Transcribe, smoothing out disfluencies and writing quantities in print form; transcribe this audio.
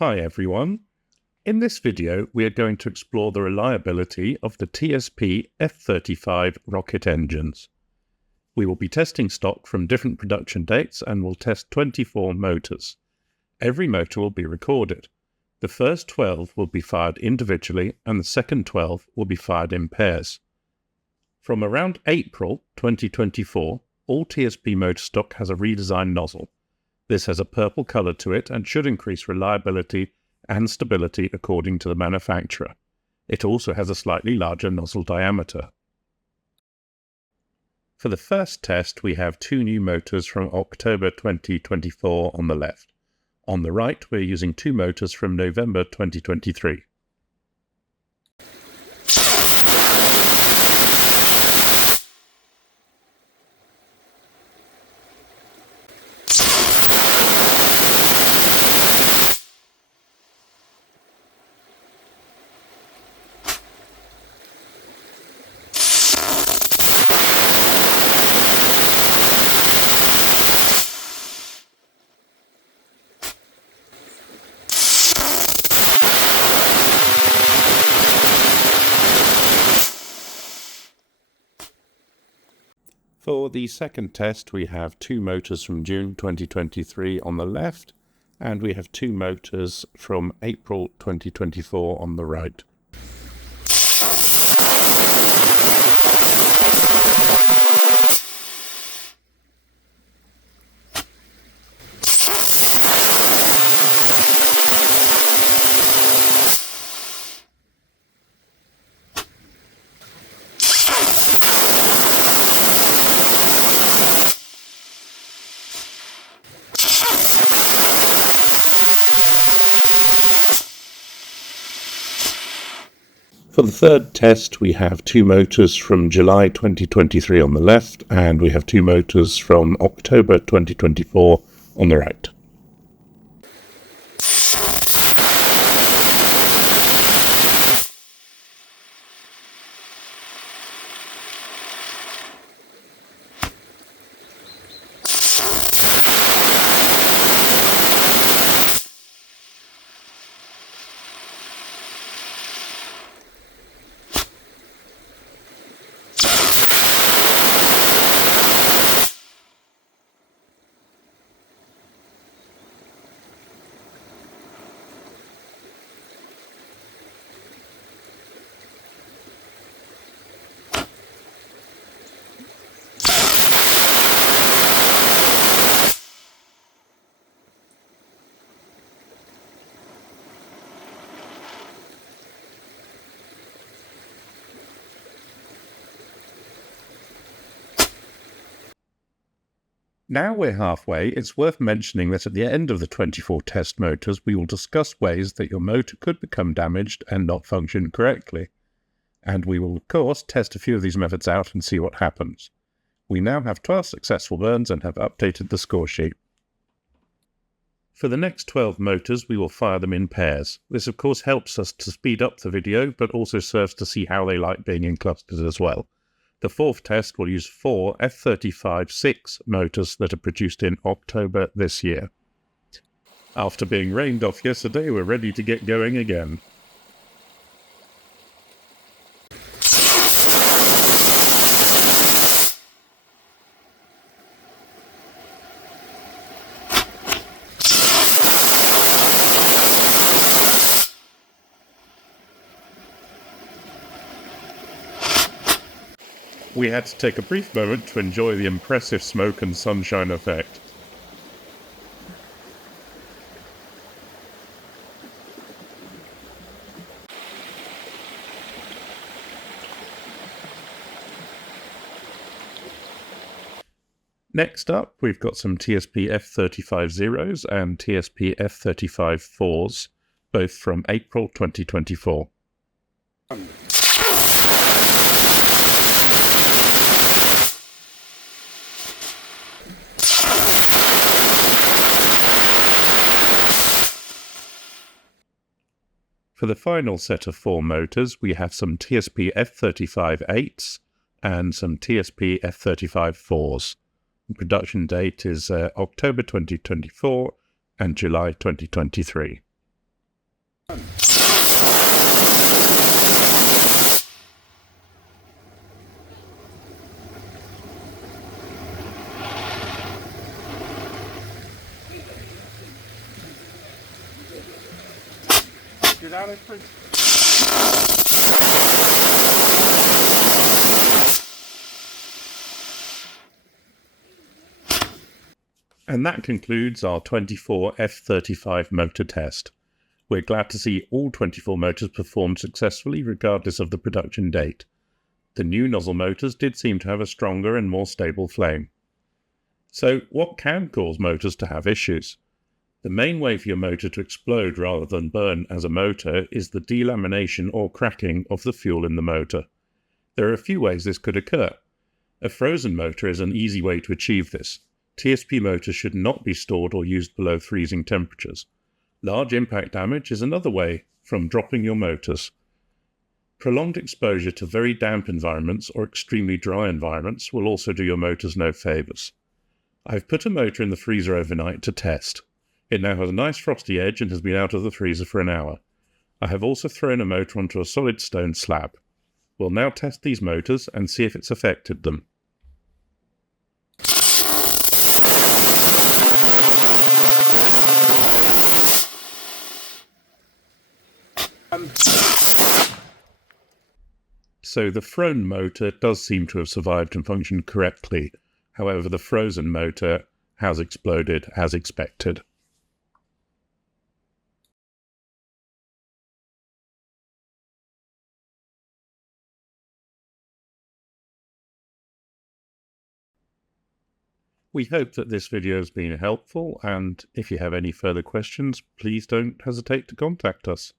Hi everyone. In this video we are going to explore the reliability of the TSP F35 rocket engines. We will be testing stock from different production dates and will test 24 motors. Every motor will be recorded. The first 12 will be fired individually and the second 12 will be fired in pairs. From around April 2024, all TSP motor stock has a redesigned nozzle. This has a purple colour to it and should increase reliability and stability according to the manufacturer. It also has a slightly larger nozzle diameter. For the first test, we have two new motors from October 2024 on the left. On the right, we're using two motors from November 2023. For the second test, we have two motors from June 2023 on the left, and we have two motors from April 2024 on the right. For the third test, we have two motors from July 2023 on the left, and we have two motors from October 2024 on the right. Now we're halfway, it's worth mentioning that at the end of the 24 test motors, we will discuss ways that your motor could become damaged and not function correctly. And we will, of course, test a few of these methods out and see what happens. We now have 12 successful burns and have updated the score sheet. For the next 12 motors, we will fire them in pairs. This, of course, helps us to speed up the video, but also serves to see how they like being in clusters as well. The fourth test will use 4 F35-6 motors that are produced in October this year. After being rained off yesterday, we're ready to get going again. We had to take a brief moment to enjoy the impressive smoke and sunshine effect. Next up, we've got some TSP F35 zeros and TSP F35 4s, both from April 2024. For the final set of 4 motors, we have some TSP F35 8s and some TSP F35 4s. The production date is October 2024 and July 2023. Get out of it. And that concludes our 24 F35 motor test. We're glad to see all 24 motors performed successfully regardless of the production date. The new nozzle motors did seem to have a stronger and more stable flame. So what can cause motors to have issues? The main way for your motor to explode rather than burn as a motor is the delamination or cracking of the fuel in the motor. There are a few ways this could occur. A frozen motor is an easy way to achieve this. TSP motors should not be stored or used below freezing temperatures. Large impact damage is another way from dropping your motors. Prolonged exposure to very damp environments or extremely dry environments will also do your motors no favours. I've put a motor in the freezer overnight to test. It now has a nice frosty edge and has been out of the freezer for an hour. I have also thrown a motor onto a solid stone slab. We'll now test these motors and see if it's affected them. So the thrown motor does seem to have survived and functioned correctly. However, the frozen motor has exploded as expected. We hope that this video has been helpful, and if you have any further questions, please don't hesitate to contact us.